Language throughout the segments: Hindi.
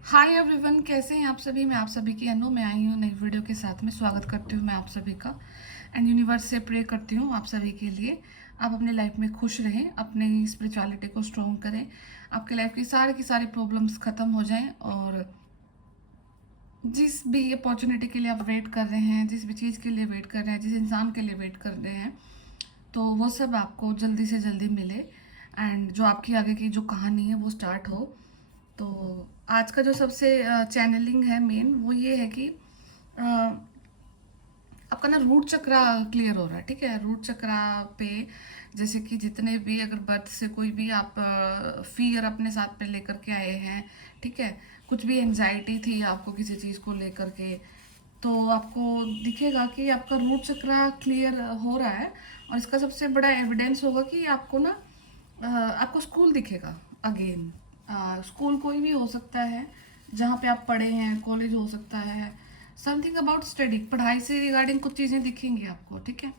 हाय एवरीवन, कैसे हैं आप सभी। मैं आप सभी की अनु में आई हूँ नई वीडियो के साथ में। स्वागत करती हूँ मैं आप सभी का एंड यूनिवर्स से प्रे करती हूँ आप सभी के लिए। आप अपने लाइफ में खुश रहें, अपनी स्पिरिचुअलिटी को स्ट्रॉन्ग करें, आपके लाइफ की सारी प्रॉब्लम्स ख़त्म हो जाएं और जिस भी अपॉर्चुनिटी के लिए आप वेट कर रहे हैं, जिस भी चीज़ के लिए वेट कर रहे हैं, जिस इंसान के लिए वेट कर रहे हैं, तो वो सब आपको जल्दी से जल्दी मिले एंड जो आपकी आगे की जो कहानी है वो स्टार्ट हो। तो आज का जो सबसे चैनलिंग है मेन वो ये है कि अ, आपका ना रूट चक्रा क्लियर हो रहा है। ठीक है, रूट चक्रा पे जैसे कि जितने भी अगर बर्थ से कोई भी आप फियर अपने साथ पे लेकर के आए हैं, ठीक है, कुछ भी एंजाइटी थी आपको किसी चीज़ को लेकर के, तो आपको दिखेगा कि आपका रूट चक्रा क्लियर हो रहा है। और इसका सबसे बड़ा एविडेंस होगा कि आपको ना आपको स्कूल दिखेगा अगेन। स्कूल कोई भी हो सकता है जहाँ पे आप पढ़े हैं, कॉलेज हो सकता है, समथिंग अबाउट स्टडी, पढ़ाई से रिगार्डिंग कुछ चीज़ें दिखेंगी आपको। ठीक है,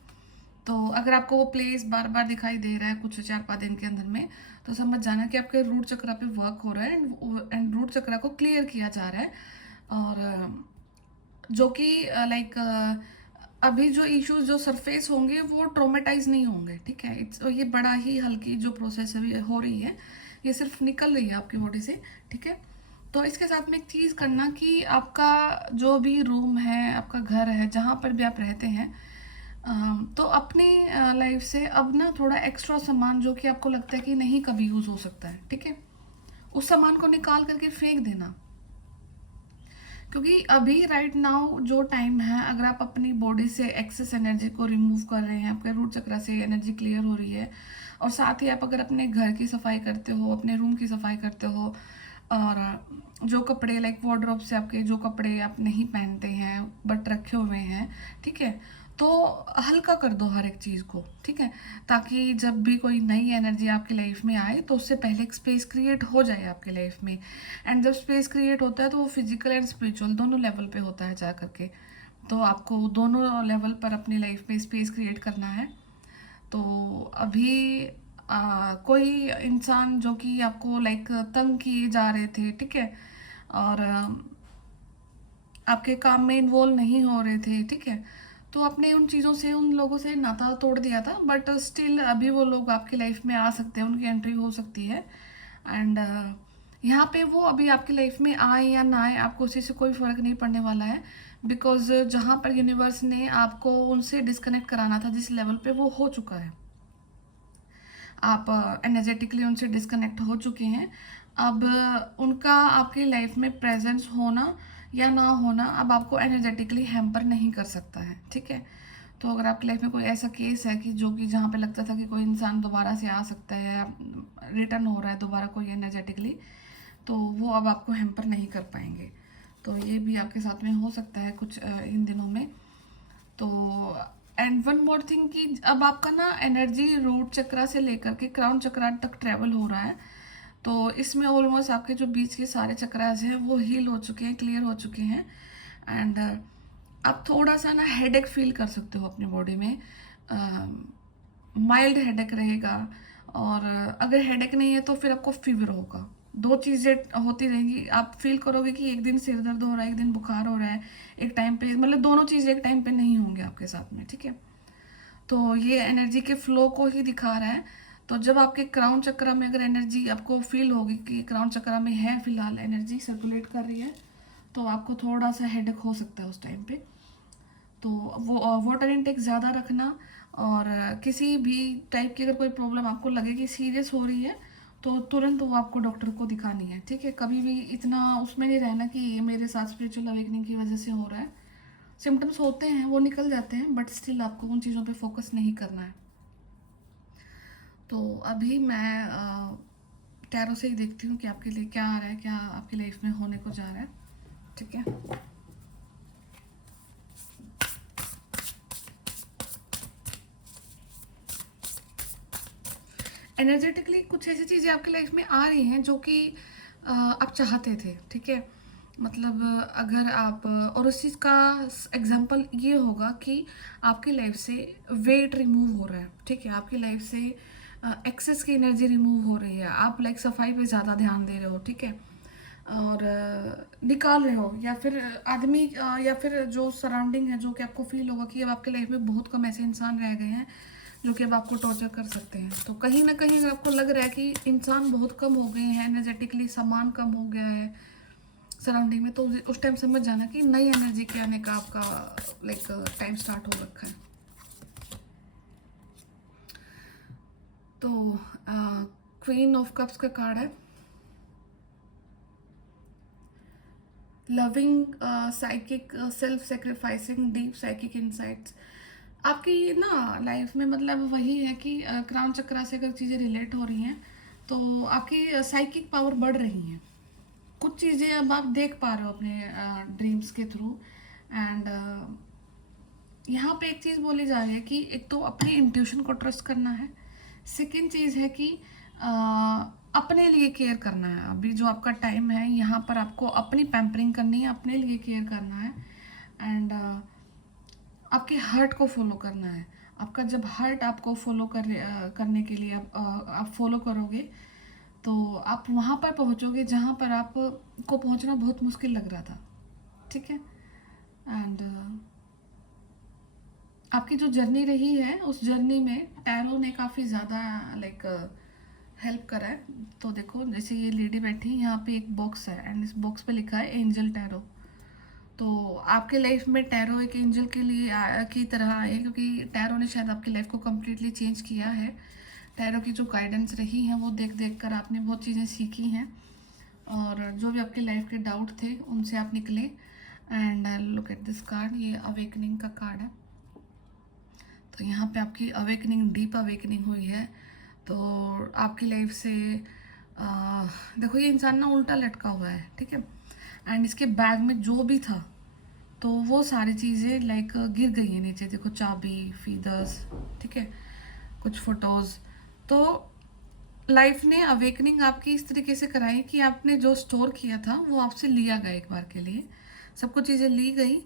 तो अगर आपको वो प्लेस बार बार दिखाई दे रहा है कुछ 4-5 दिन के अंदर में, तो समझ जाना कि आपके रूट चक्रा पे वर्क हो रहा है एंड रूट चक्रा को क्लियर किया जा रहा है। और जो कि लाइक अभी जो इश्यूज जो सरफेस होंगे वो ट्रोमेटाइज नहीं होंगे। ठीक है, इट्स ये बड़ा ही हल्की जो प्रोसेस अभी हो रही है, ये सिर्फ निकल रही है आपकी बॉडी से। ठीक है, तो इसके साथ में एक चीज़ करना कि आपका जो भी रूम है, आपका घर है, जहाँ पर भी आप रहते हैं, तो अपनी लाइफ से अब ना थोड़ा एक्स्ट्रा सामान जो कि आपको लगता है कि नहीं कभी यूज़ हो सकता है, ठीक है, उस सामान को निकाल करके फेंक देना। क्योंकि अभी राइट नाउ जो टाइम है, अगर आप अपनी बॉडी से एक्सेस एनर्जी को रिमूव कर रहे हैं, आपके रूट चक्र से एनर्जी क्लियर हो रही है, और साथ ही आप अगर अपने घर की सफाई करते हो, अपने रूम की सफाई करते हो, और जो कपड़े लाइक वार्डरोब से आपके जो कपड़े आप नहीं पहनते हैं बट रखे हुए हैं, ठीक है, तो हल्का कर दो हर एक चीज़ को। ठीक है, ताकि जब भी कोई नई एनर्जी आपकी लाइफ में आए तो उससे पहले एक स्पेस क्रिएट हो जाए आपकी लाइफ में। एंड जब स्पेस क्रिएट होता है तो वो फिजिकल एंड स्पिरिचुअल दोनों लेवल पे होता है जा करके। तो आपको दोनों लेवल पर अपनी लाइफ में स्पेस क्रिएट करना है। तो अभी कोई इंसान जो कि आपको लाइक तंग किए जा रहे थे, ठीक है, और आपके काम में इन्वॉल्व नहीं हो रहे थे, ठीक है, तो आपने उन चीज़ों से, उन लोगों से नाता तोड़ दिया था, बट स्टिल अभी वो लोग आपकी लाइफ में आ सकते हैं, उनकी एंट्री हो सकती है। एंड यहाँ पे वो अभी आपकी लाइफ में आए या ना आए, आपको उसी से कोई फ़र्क नहीं पड़ने वाला है। बिकॉज जहाँ पर यूनिवर्स ने आपको उनसे डिस्कनेक्ट कराना था जिस लेवल पे, वो हो चुका है। आप एनर्जेटिकली उनसे डिस्कनेक्ट हो चुके हैं। अब उनका आपकी लाइफ में प्रेजेंस होना या ना होना अब आपको एनर्जेटिकली हैम्पर नहीं कर सकता है। ठीक है, तो अगर आपकी लाइफ में कोई ऐसा केस है कि जो कि जहाँ पे लगता था कि कोई इंसान दोबारा से आ सकता है, रिटर्न हो रहा है दोबारा कोई एनर्जेटिकली, तो वो अब आपको हैम्पर नहीं कर पाएंगे। तो ये भी आपके साथ में हो सकता है कुछ इन दिनों में। तो एंड वन मोर थिंग कि अब आपका ना एनर्जी रूट चक्रा से लेकर के क्राउन चक्रा तक ट्रेवल हो रहा है। तो इसमें ऑलमोस्ट आपके जो बीच के सारे चक्रास हैं वो हील हो चुके हैं, क्लियर हो चुके हैं। एंड आप थोड़ा सा ना हेडेक फील कर सकते हो अपनी बॉडी में, माइल्ड हेडेक रहेगा। और अगर हेडेक नहीं है तो फिर आपको फीवर होगा। दो चीज़ें होती रहेंगी, आप फील करोगे कि एक दिन सिर दर्द हो रहा है, एक दिन बुखार हो रहा है, एक टाइम पे, मतलब दोनों चीज़ें एक टाइम पे नहीं होंगे आपके साथ में। ठीक है, तो ये एनर्जी के फ्लो को ही दिखा रहा है। तो जब आपके क्राउन चक्र में अगर एनर्जी आपको फील होगी कि क्राउन चक्र में है फिलहाल एनर्जी सर्कुलेट कर रही है, तो आपको थोड़ा सा हेडेक हो सकता है उस टाइम पे। तो वो वाटर इनटेक ज़्यादा रखना। और किसी भी टाइप की अगर कोई प्रॉब्लम आपको लगे कि सीरियस हो रही है, तो तुरंत वो आपको डॉक्टर को दिखानी है। ठीक है, कभी भी इतना उसमें नहीं रहना कि ये मेरे साथ स्पिरिचुअल अवेकनिंग की वजह से हो रहा है। सिम्टम्स होते हैं, वो निकल जाते हैं, बट स्टिल आपको उन चीज़ों पे फोकस नहीं करना है। तो अभी मैं टैरो से ही देखती हूँ कि आपके लिए क्या आ रहा है, क्या आपकी लाइफ में होने को जा रहा है। ठीक है, एनर्जेटिकली कुछ ऐसी चीज़ें आपकी लाइफ में आ रही हैं जो कि आप चाहते थे। ठीक है, मतलब अगर आप और उस चीज़ का एग्जांपल ये होगा कि आपकी लाइफ से वेट रिमूव हो रहा है। ठीक है, आपकी लाइफ से एक्सेस की एनर्जी रिमूव हो रही है, आप लाइक सफाई पे ज़्यादा ध्यान दे रहे हो। ठीक है, और निकाल रहे हो, या फिर आदमी या फिर जो सराउंडिंग है, जो कि आपको फील होगा कि अब आपके लाइफ में बहुत कम ऐसे इंसान रह गए हैं जो कि अब आपको टॉर्चर कर सकते हैं। तो कहीं ना कहीं अगर आपको लग रहा है कि इंसान बहुत कम हो गए हैं, एनर्जेटिकली सामान कम हो गया है सराउंडिंग में, तो उस टाइम समझ जाना कि नई एनर्जी के आने का आपका लाइक टाइम स्टार्ट हो रखा है। तो क्वीन ऑफ कप्स का कार्ड है, loving, psychic, self sacrificing, deep psychic insights. आपकी ना लाइफ में मतलब वही है कि क्राउन चक्रा से अगर चीज़ें रिलेट हो रही हैं तो आपकी साइकिक पावर बढ़ रही हैं। कुछ चीज़ें अब आप देख पा रहे हो अपने ड्रीम्स के थ्रू। एंड यहाँ पे एक चीज़ बोली जा रही है कि एक तो अपनी इंट्यूशन को ट्रस्ट करना है, सेकंड चीज़ है कि अ, अपने लिए केयर करना है। अभी जो आपका टाइम है यहाँ पर आपको अपनी पैम्परिंग करनी है, अपने लिए केयर करना है। एंड आपके हार्ट को फॉलो करना है। आपका जब हार्ट आपको फॉलो करने के लिए आप फॉलो करोगे तो आप वहाँ पर पहुँचोगे जहाँ पर आपको पहुँचना बहुत मुश्किल लग रहा था। ठीक है। एंड आपकी जो जर्नी रही है उस जर्नी में टैरो ने काफ़ी ज़्यादा लाइक हेल्प करा है। तो देखो जैसे ये लेडी बैठी यहाँ पे एक बॉक्स है एंड इस बॉक्स पे लिखा है एंजल टैरो। तो आपके लाइफ में टैरो एक एंजल के लिए की तरह है, क्योंकि टैरो ने शायद आपकी लाइफ को कम्प्लीटली चेंज किया है। टैरो की जो गाइडेंस रही है वो देख देख कर आपने बहुत चीज़ें सीखी हैं, और जो भी आपके लाइफ के डाउट थे उनसे आप निकले। And look at this card, ये अवेकनिंग का कार्ड है। तो यहाँ पे आपकी अवेकनिंग, डीप अवेकनिंग हुई है। तो आपकी लाइफ से देखो ये इंसान ना उल्टा लटका हुआ है, ठीक है। एंड इसके बैग में जो भी था तो वो सारी चीज़ें लाइक गिर गई हैं नीचे। देखो चाबी, फीदर्स, ठीक है, कुछ फोटोज़। तो लाइफ ने अवेकनिंग आपकी इस तरीके से कराई कि आपने जो स्टोर किया था वो आपसे लिया गया एक बार के लिए, सब कुछ चीज़ें ली गई।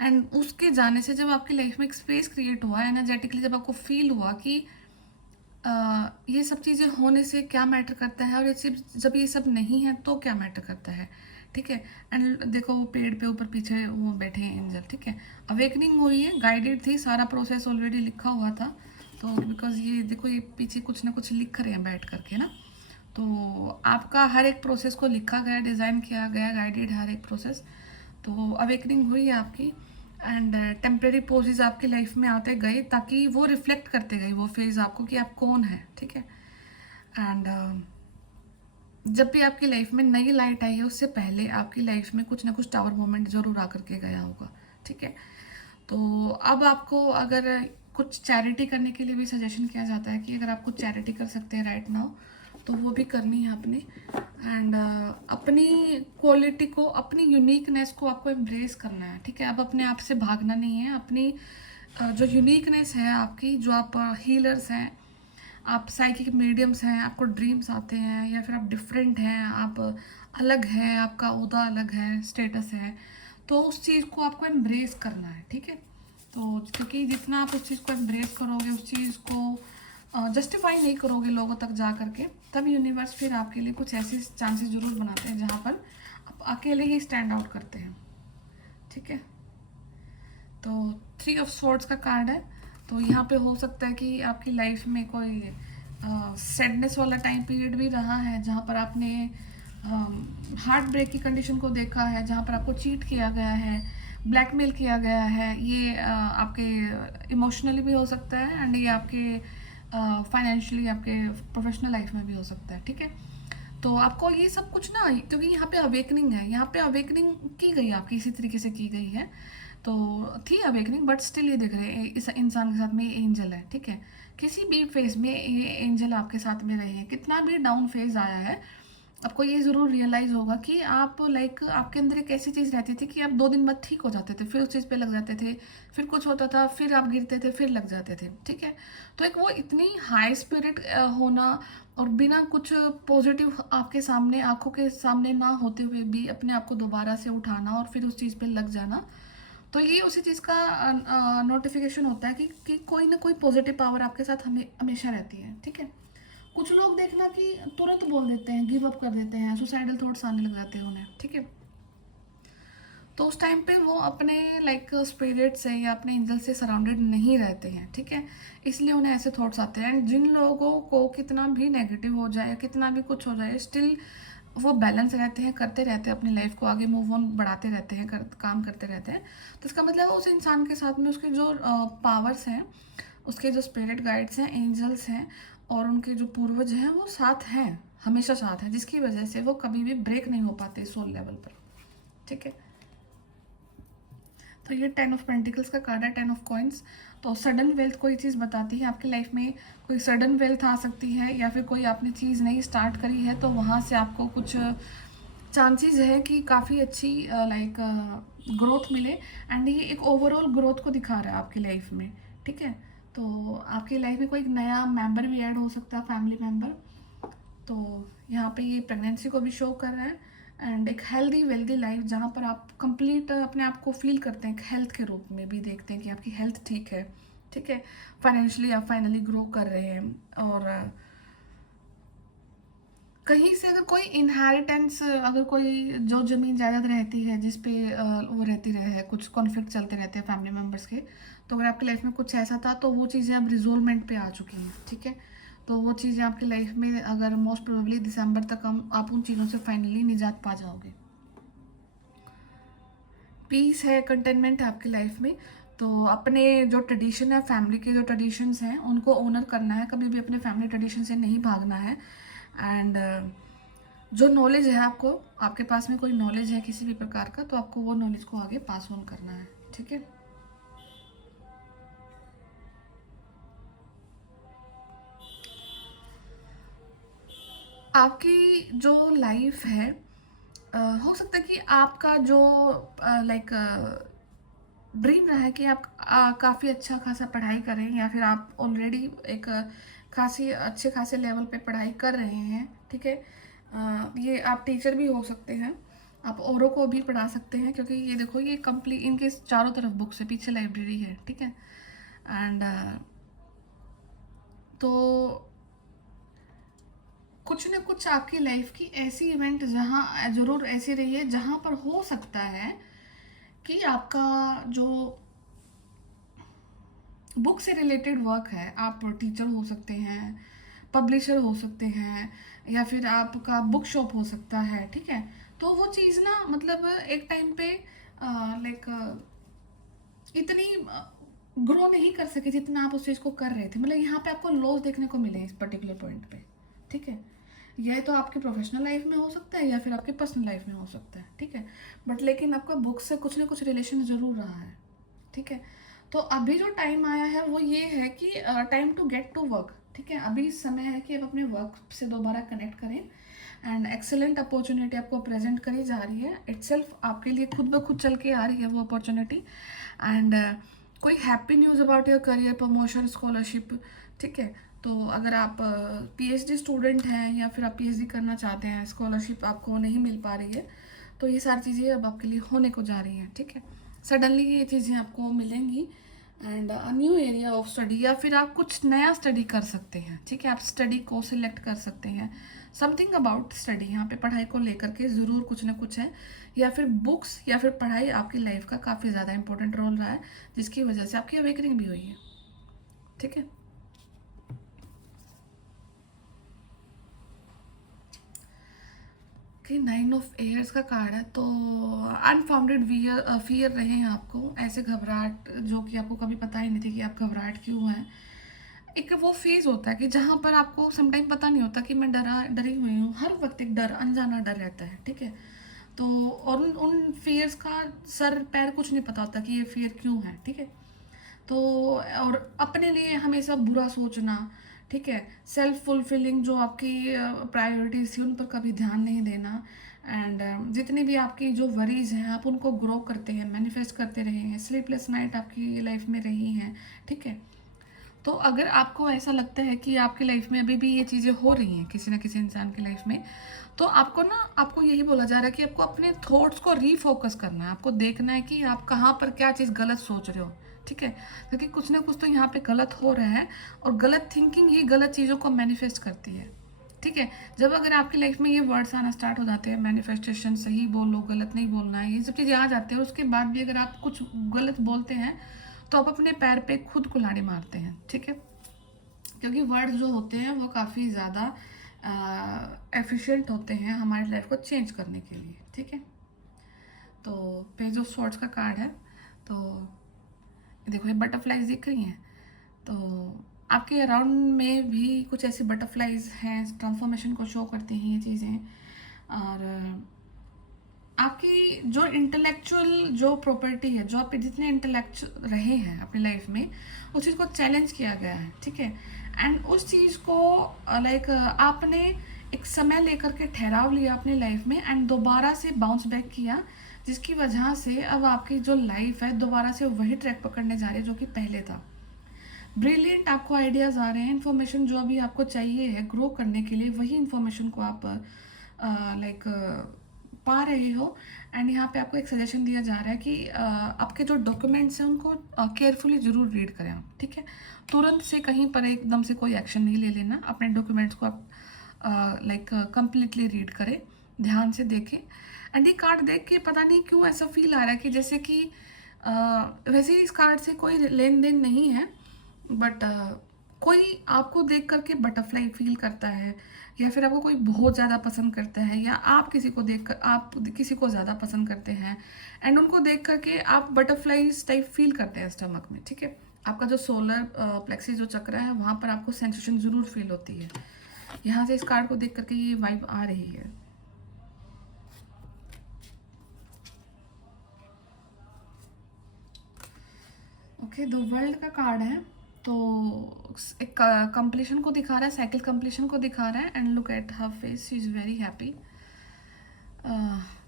एंड उसके जाने से जब आपकी लाइफ में एक स्पेस क्रिएट हुआ एनर्जेटिकली, जब आपको फील हुआ कि ये सब चीज़ें होने से क्या मैटर करता है, और ये सिर्फ जब ये सब नहीं है तो क्या मैटर करता है, ठीक है। एंड देखो वो पेड़ पे ऊपर पीछे वो बैठे हैं एंजल, ठीक है। अवेकनिंग हुई है, गाइडेड थी, सारा प्रोसेस ऑलरेडी लिखा हुआ था। तो बिकॉज ये देखो ये पीछे कुछ ना कुछ लिख रहे हैं बैठ करके ना, तो आपका हर एक प्रोसेस को लिखा गया, डिज़ाइन किया गया, गाइडेड हर एक प्रोसेस। तो अवेकनिंग हुई है आपकी। एंड टेम्प्रेरी पोजेज आपकी लाइफ में आते गए ताकि वो रिफ्लेक्ट करते गए वो फेज आपको कि आप कौन है, ठीक है। एंड जब भी आपकी लाइफ में नई लाइट आई है उससे पहले आपकी लाइफ में कुछ ना कुछ टावर मोमेंट जरूर आकर के गया होगा, ठीक है। तो अब आपको अगर कुछ चैरिटी करने के लिए भी सजेशन किया जाता है कि अगर आप कुछ चैरिटी कर सकते हैं राइट नाउ तो वो भी करनी है आपने। एंड अपनी क्वालिटी को, अपनी यूनिकनेस को आपको एम्ब्रेस करना है, ठीक है। अब अपने आप से भागना नहीं है। अपनी जो यूनिकनेस है आपकी, जो आप हीलर्स हैं, आप साइकिक मीडियम्स हैं, आपको ड्रीम्स आते हैं, या फिर आप डिफरेंट हैं, आप अलग हैं, आपका ओहदा अलग है, स्टेटस है, तो उस चीज़ को आपको एम्ब्रेस करना है, ठीक है। तो क्योंकि जितना आप उस चीज़ को एम्ब्रेस करोगे, उस चीज़ को जस्टिफाई नहीं करोगे लोगों तक जा करके, तब यूनिवर्स फिर आपके लिए कुछ ऐसे चांसेस जरूर बनाते हैं जहाँ पर आप अकेले ही स्टैंड आउट करते हैं, ठीक है। तो 3 ऑफ स्वॉर्ड्स का कार्ड है। तो यहाँ पे हो सकता है कि आपकी लाइफ में कोई सैडनेस वाला टाइम पीरियड भी रहा है जहाँ पर आपने हार्ट ब्रेक की कंडीशन को देखा है, जहाँ पर आपको चीट किया गया है, ब्लैकमेल किया गया है। ये आपके इमोशनली भी हो सकता है एंड ये आपके फाइनेंशियली, आपके प्रोफेशनल लाइफ में भी हो सकता है, ठीक है। तो आपको ये सब कुछ ना, क्योंकि यहाँ पे अवेकनिंग है, यहाँ पे अवेकनिंग की गई आपकी इसी तरीके से की गई है। तो थी अवेकनिंग, बट स्टिल ये देख रहे हैं इस इंसान के साथ में ये एंजल है, ठीक है। किसी भी फेज में ये एंजल आपके साथ में रहे हैं, कितना भी डाउन फेज आया है, आपको ये ज़रूर रियलाइज़ होगा कि आप लाइक आपके अंदर एक ऐसी चीज़ रहती थी कि आप 2 दिन बाद ठीक हो जाते थे, फिर उस चीज़ पे लग जाते थे, फिर कुछ होता था, फिर आप गिरते थे, फिर लग जाते थे, ठीक है। तो एक वो इतनी हाई स्पिरिट होना, और बिना कुछ पॉजिटिव आपके सामने, आंखों के सामने ना होते हुए भी अपने आप को दोबारा से उठाना और फिर उस चीज़ पे लग जाना, तो ये उसी चीज़ का नोटिफिकेशन होता है कि कोई ना कोई पॉजिटिव पावर आपके साथ हमेशा रहती है, ठीक है। कुछ लोग देखना कि तुरंत बोल देते हैं, गिव अप कर देते हैं, सुसाइडल थॉट्स आने लग जाते हैं उन्हें, ठीक है। तो उस टाइम पे वो अपने लाइक स्पिरिट से या अपने एंजल से सराउंडेड नहीं रहते हैं, ठीक है। इसलिए उन्हें ऐसे थॉट्स आते हैं। एंड जिन लोगों को कितना भी नेगेटिव हो जाए, कितना भी कुछ हो जाए, स्टिल वो बैलेंस रहते हैं, करते रहते हैं, अपनी लाइफ को आगे मूव ऑन बढ़ाते रहते हैं, काम करते रहते हैं। तो इसका मतलब है उस इंसान के साथ में उसके जो पावर्स हैं, उसके जो स्पिरिट गाइड्स हैं, एंजल्स हैं और उनके जो पूर्वज हैं, वो साथ हैं, हमेशा साथ हैं, जिसकी वजह से वो कभी भी ब्रेक नहीं हो पाते सोल लेवल पर, ठीक है। तो ये 10 ऑफ पेंटिकल्स का कार्ड है, 10 ऑफ कॉइन्स। तो सडन वेल्थ कोई चीज़ बताती है आपकी लाइफ में, कोई सडन वेल्थ आ सकती है, या फिर कोई आपने चीज़ नई स्टार्ट करी है तो वहाँ से आपको कुछ चांसेस है कि काफ़ी अच्छी लाइक ग्रोथ मिले। एंड ये एक ओवरऑल ग्रोथ को दिखा रहा है आपकी लाइफ में, ठीक है। तो आपकी लाइफ में कोई नया मेंबर भी ऐड हो सकता है, फैमिली मेंबर। तो यहाँ पे ये प्रेगनेंसी को भी शो कर रहा है। एंड एक हेल्दी वेल्दी लाइफ जहाँ पर आप कंप्लीट अपने आप को फील करते हैं, एक हेल्थ के रूप में भी देखते हैं कि आपकी हेल्थ ठीक है, ठीक है। फाइनेंशियली आप फाइनली ग्रो कर रहे हैं। और कहीं से अगर कोई इनहेरिटेंस, अगर कोई जो ज़मीन जायदाद रहती है जिस पे वो रहती रहे है, कुछ कॉन्फ्लिक्ट चलते रहते हैं फैमिली मेम्बर्स के, तो अगर आपकी लाइफ में कुछ ऐसा था तो वो चीज़ें अब रिजोल्वमेंट पे आ चुकी हैं, ठीक है। तो वो चीज़ें आपकी लाइफ में अगर मोस्ट प्रोबेबली दिसंबर तक आप उन चीज़ों से फाइनली निजात पा जाओगे। पीस है, कंटेनमेंट है आपकी लाइफ में। तो अपने जो ट्रेडिशन है, फैमिली के जो ट्रेडिशंस हैं उनको ऑनर करना है, कभी भी अपने फैमिली ट्रेडिशन से नहीं भागना है। एंड जो नॉलेज है आपको, आपके पास में कोई नॉलेज है किसी भी प्रकार का, तो आपको वो नॉलेज को आगे पास ऑन करना है, ठीक है। आपकी जो लाइफ है, हो सकता है कि आपका जो लाइक ड्रीम रहा है कि आप काफ़ी अच्छा खासा पढ़ाई करें, या फिर आप ऑलरेडी एक खासी अच्छे खासे लेवल पे पढ़ाई कर रहे हैं, ठीक है। ये आप टीचर भी हो सकते हैं, आप औरों को भी पढ़ा सकते हैं, क्योंकि ये देखो ये कंप्लीट इनके चारों तरफ बुक्स है, पीछे लाइब्रेरी है, ठीक है। एंड तो कुछ ना कुछ आपकी लाइफ की ऐसी इवेंट जहाँ ज़रूर ऐसी रही है जहाँ पर हो सकता है कि आपका जो बुक से रिलेटेड वर्क है, आप टीचर हो सकते हैं, पब्लिशर हो सकते हैं, या फिर आपका बुक शॉप हो सकता है, ठीक है। तो वो चीज़ ना मतलब एक टाइम पे लाइक इतनी ग्रो नहीं कर सके जितना आप उस चीज़ को कर रहे थे। मतलब यहाँ पे आपको लॉस देखने को मिले इस पर्टिकुलर पॉइंट पे, ठीक है। यह तो आपकी प्रोफेशनल लाइफ में हो सकता है या फिर आपकी पर्सनल लाइफ में हो सकता है, ठीक है। बट लेकिन आपका बुक से कुछ ना कुछ रिलेशन ज़रूर रहा है, ठीक है। तो अभी जो टाइम आया है वो ये है कि time to get to work, ठीक है। अभी समय है कि आप अपने वर्क से दोबारा कनेक्ट करें। एंड एक्सेलेंट अपॉर्चुनिटी आपको प्रेजेंट करी जा रही है, इटसेल्फ आपके लिए खुद ब खुद चल के आ रही है वो अपॉर्चुनिटी। एंड कोई happy news about your career, promotion, scholarship, ठीक है। तो अगर आप पीएचडी स्टूडेंट हैं या फिर आप पीएचडी करना चाहते हैं, स्कॉलरशिप आपको नहीं मिल पा रही है, तो ये सारी चीज़ें अब आपके लिए होने को जा रही हैं, ठीक है। सडनली ये चीज़ें आपको मिलेंगी। And new area of study, या फिर आप कुछ नया स्टडी कर सकते हैं, ठीक है। आप स्टडी को सिलेक्ट कर सकते हैं, समथिंग अबाउट स्टडी, यहाँ पे पढ़ाई को लेकर के ज़रूर कुछ ना कुछ है। या फिर बुक्स या फिर पढ़ाई आपकी लाइफ का काफ़ी ज़्यादा इंपॉर्टेंट रोल रहा है, जिसकी वजह से आपकी अवेकनिंग भी हुई है, ठीक है। कि 9 ऑफ एयर्स का कार्ड है। तो अनफाउंडेड फियर रहे हैं आपको, ऐसे घबराहट जो कि आपको कभी पता ही नहीं थी कि आप घबराहट क्यों हैं। एक वो फेज़ होता है कि जहाँ पर आपको समटाइम पता नहीं होता कि मैं डरी हुई हूँ, हर वक्त एक डर, अनजाना डर रहता है, ठीक है। तो और उन फियर्स का सर पैर कुछ नहीं पता होता कि ये फियर क्यों है, ठीक है। तो और अपने लिए हमेशा बुरा सोचना, ठीक है। सेल्फ फुलफिलिंग जो आपकी प्रायोरिटीज थी उन पर कभी ध्यान नहीं देना। एंड जितनी भी आपकी जो वरीज हैं आप उनको ग्रो करते हैं, मैनिफेस्ट करते रहे हैं, स्लीपलेस नाइट आपकी लाइफ में रही हैं, ठीक है। तो अगर आपको ऐसा लगता है कि आपकी लाइफ में अभी भी ये चीज़ें हो रही हैं किसी न किसी इंसान की लाइफ में, तो आपको यही बोला जा रहा है कि आपको अपने थॉट्स को रीफोकस करना है, आपको देखना है कि आप कहाँ पर क्या चीज़ गलत सोच रहे हो, ठीक है, क्योंकि कुछ ना कुछ तो यहाँ पे गलत हो रहा है, और गलत थिंकिंग ही गलत चीज़ों को मैनिफेस्ट करती है। ठीक है, जब अगर आपकी लाइफ में ये वर्ड्स आना स्टार्ट हो जाते हैं, मैनिफेस्टेशन, सही बोलो, गलत नहीं बोलना है, ये सब चीज़ें आ जाती हैं, और उसके बाद भी अगर आप कुछ गलत बोलते हैं तो आप अपने पैर पे खुद कुल्हाड़ी मारते हैं। ठीक है, क्योंकि वर्ड्स जो होते हैं वो काफ़ी ज़्यादा एफिशिएंट होते हैं हमारी लाइफ को चेंज करने के लिए। ठीक है, तो पेज ऑफ स्वॉर्ड्स का कार्ड है, तो देखो ये बटरफ्लाइज दिख रही हैं, तो आपके अराउंड में भी कुछ ऐसी बटरफ्लाइज हैं, ट्रांसफॉर्मेशन को शो करती हैं ये चीज़ें। और आपकी जो इंटेलेक्चुअल जो प्रॉपर्टी है, जो आप जितने इंटेलेक्चुअल रहे हैं अपनी लाइफ में, उस चीज़ को चैलेंज किया गया है। ठीक है, एंड उस चीज़ को लाइक आपने एक समय लेकर के ठहराव लिया अपनी लाइफ में, एंड दोबारा से बाउंस बैक किया, जिसकी वजह से अब आपकी जो लाइफ है दोबारा से वही ट्रैक पकड़ने जा रही है जो कि पहले था। ब्रिलियंट आपको आइडियाज़ आ रहे हैं, इन्फॉर्मेशन जो अभी आपको चाहिए है ग्रो करने के लिए, वही इन्फॉर्मेशन को आप लाइक पा रहे हो। एंड यहाँ पे आपको एक सजेशन दिया जा रहा है कि आपके जो डॉक्यूमेंट्स हैं उनको केयरफुली ज़रूर रीड करें आप। ठीक है, तुरंत से कहीं पर एकदम से कोई एक्शन नहीं ले लेना, अपने डॉक्यूमेंट्स को आप लाइक कंप्लीटली रीड करें, ध्यान से देखें। एंड ये कार्ड देख के पता नहीं क्यों ऐसा फील आ रहा है कि जैसे कि वैसे ही इस कार्ड से कोई लेन देन नहीं है, बट कोई आपको देख करके बटरफ्लाई फील करता है, या फिर आपको कोई बहुत ज़्यादा पसंद करता है, या आप किसी को देख कर आप किसी को ज़्यादा पसंद करते हैं, एंड उनको देख करके आप बटरफ्लाईज टाइप फील करते हैं स्टमक में। ठीक है, आपका जो सोलर प्लेक्सी जो चक्र है वहाँ पर आपको सेंसेशन ज़रूर फील होती है। यहाँ से इस कार्ड को देख करके ये वाइब आ रही है। ओके, द वर्ल्ड का कार्ड है, तो एक कंप्लीशन को दिखा रहा है, साइकिल कंप्लीशन को दिखा रहा है, and look at her face, she is very happy.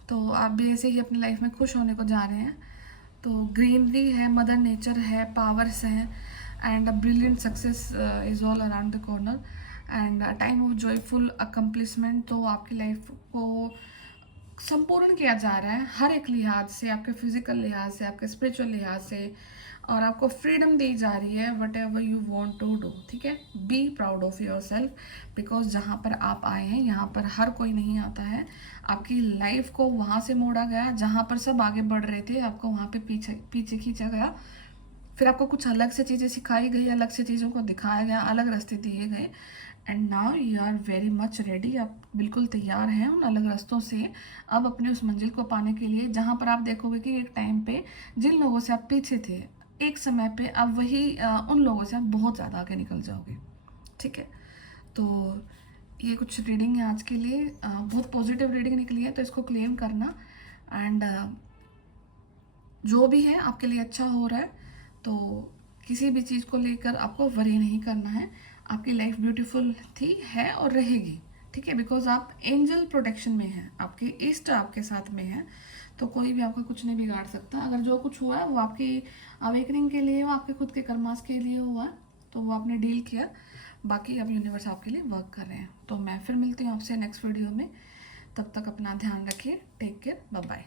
तो आप भी ऐसे ही अपनी लाइफ में खुश होने को जा रहे हैं। तो ग्रीनरी है, मदर नेचर है, पावर्स हैं, and a brilliant success is all around the corner, and time of joyful accomplishment. तो आपकी लाइफ को संपूर्ण किया जा रहा है हर एक लिहाज से, आपके फिजिकल लिहाज से, आपके स्पिरिचुअल लिहाज से, और आपको फ्रीडम दी जा रही है whatever you want to do. ठीक है, be proud of yourself, because जहाँ पर आप आए हैं यहाँ पर हर कोई नहीं आता है। आपकी लाइफ को वहाँ से मोड़ा गया जहाँ पर सब आगे बढ़ रहे थे, आपको वहाँ पे पीछे पीछे खींचा गया, फिर आपको कुछ अलग से चीज़ें सिखाई गई, अलग से चीज़ों को दिखाया गया, अलग रास्ते दिए गए, and now you are very much ready. आप बिल्कुल तैयार हैं उन अलग रास्तों से अब अपने उस मंजिल को पाने के लिए, जहाँ पर आप देखोगे कि एक टाइम पे जिन लोगों से आप पीछे थे, एक समय पे अब वही उन लोगों से आप बहुत ज़्यादा आगे निकल जाओगे। ठीक है, तो ये कुछ रीडिंग है आज के लिए, बहुत पॉजिटिव रीडिंग निकली है, तो इसको क्लेम करना, एंड जो भी है आपके लिए अच्छा हो रहा है, तो किसी भी चीज़ को लेकर आपको वरी नहीं करना है। आपकी लाइफ ब्यूटीफुल थी, है और रहेगी। ठीक है, बिकॉज आप एंजल प्रोटेक्शन में हैं, आपके इष्ट आपके साथ में है, तो कोई भी आपका कुछ नहीं बिगाड़ सकता। अगर जो कुछ हुआ है वो आपकी अवेकनिंग के लिए, वो आपके खुद के कर्मास के लिए हुआ, तो वो आपने डील किया, बाकी अब यूनिवर्स आपके लिए वर्क कर रहे हैं। तो मैं फिर मिलती हूँ आपसे नेक्स्ट वीडियो में, तब तक अपना ध्यान रखिए, टेक केयर, बाय बाय।